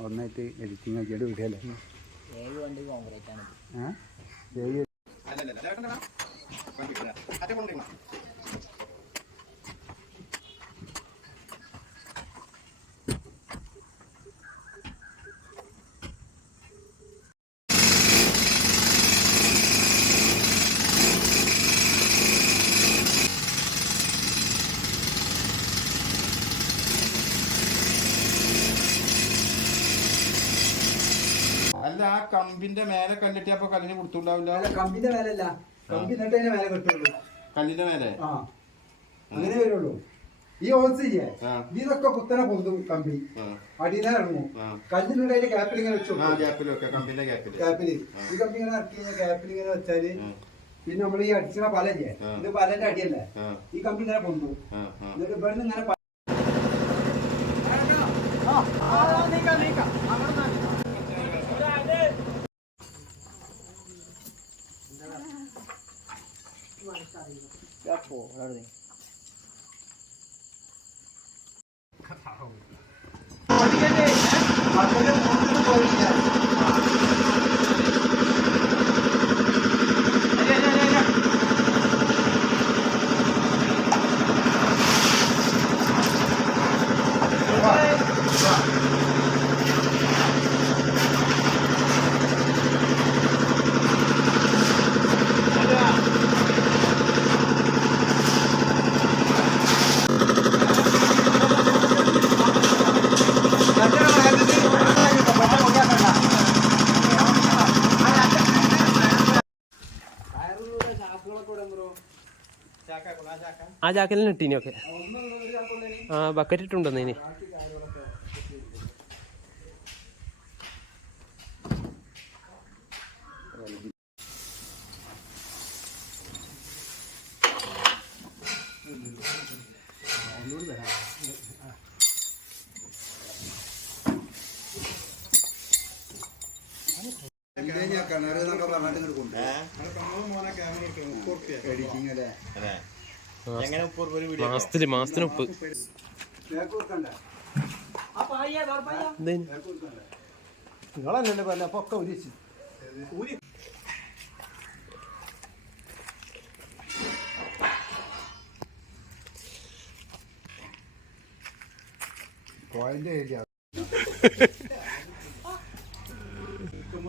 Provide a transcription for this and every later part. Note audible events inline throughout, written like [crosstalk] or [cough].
ഒന്നായിട്ട് എഡിറ്റിംഗ് ആക്കിയിട്ട് വിടുകയല്ലേ? ഏഴ് വണ്ടി കോൺക്രീറ്റ് ആണ് ഏഴ് ആ കമ്പിന്റെ മേലെ കല്ലിട്ടിയപ്പോ കല്ലിന് കൊടുത്തുണ്ടാവില്ല? കമ്പിന്റെ മേലല്ല. കമ്പി എന്നിട്ട് മേലെ കിട്ടുള്ളൂ. കല്ലിന്റെ മേലെ? ആ. അങ്ങനെ വരുള്ളൂ. ഈ ഓൺസ് ചെയ്യേ. ഇതൊക്കെ കുത്തനെ പൊന്തും കമ്പി. അടിയിലെ ഇറങ്ങും. കല്ലിനുണ്ട് അതിന്റെ ക്യാപ്പിൽ ഇങ്ങനെ വെച്ചു ക്യാപ്പിൽ ഈ കമ്പി ഇങ്ങനെ ഇറക്കി കഴിഞ്ഞാൽ ക്യാപ്പിൽ ഇങ്ങനെ വെച്ചാൽ പിന്നെ നമ്മൾ ഈ അടിച്ചിന പലല്ലേ? ഇത് പലന്റെ അടിയല്ലേ? ഈ കമ്പി ഇങ്ങനെ പൊന്തു. ആ ആ. എന്നിട്ട് ഇവിടുന്ന് ഇങ്ങനെ പ- അപ്പോ അവിടെ അതിന്റെ മുകളിൽ പോയില്ല. ആ ചാക്കലിന് ഇട്ടിനൊക്കെ ആ ബക്കറ്റ് ഇട്ടുണ്ടോ ഇനി. ഒന്നുകൂടി കിണറ് മാസത്തിൽ മാസത്തിന് ഉപ്പ്? നിങ്ങളല്ലേ പറഞ്ഞ? അപ്പൊ ഒക്കെ ഉരിച്ചു പോയിന്റ് ഏരിയ. [laughs]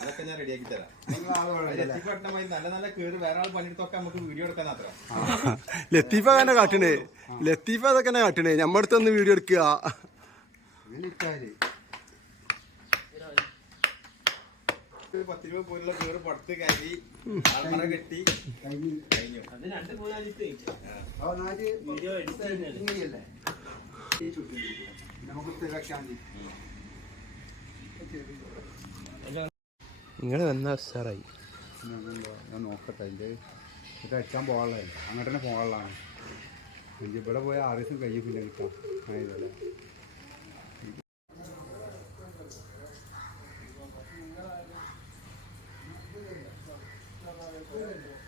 അതൊക്കെ ഞാൻ റെഡിയാക്കി തരാം. എത്തിപ്പെട്ടമായി നല്ല നല്ല കേറി വേറെ ആൾ പണിയെടുത്തൊക്കെ നമുക്ക് വീഡിയോ എടുക്കാൻ അത്ര ലത്തീഫ തന്നെ കാട്ടണേ. ലത്തീഫ അതൊക്കെ തന്നെ കാട്ടണേ. നമ്മടുത്ത് ഒന്ന് വീഡിയോ എടുക്കുക. പത്ത് രൂപ പോലുള്ള കേറ് പുറത്ത് കയറി ആൾമറ കെട്ടി കഴിഞ്ഞ്. നമുക്ക് തിരക്കാൻ നിങ്ങൾ വന്ന ഉഷാറായി. ഞാൻ നോക്കട്ടെ. അതിന്റെ ഇത് അടിക്കാൻ പോകാനുള്ളതല്ലേ അങ്ങോട്ട് തന്നെ പോകാനുള്ളതാണ്. എനിക്ക് ഇവിടെ പോയാൽ ആറ് ദിവസം കഴിയും പിന്നെ കിട്ടാം. ആയതല്ലേ പിടിച്ചെടുത്തോ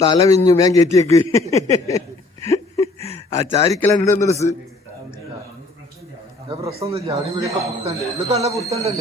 തല വിഞ്ഞു ഞാൻ കയറ്റിയേക്ക് ആ ചാരിക്കലുണ്ട് മനസ്സ് പ്രശ്നമൊന്നുമില്ല. അവിടെ ഇവിടെയൊക്കെ പുത്തണ്ട് ഇവിടെയൊക്കെ നല്ല പുത്തണ്ടല്ലേ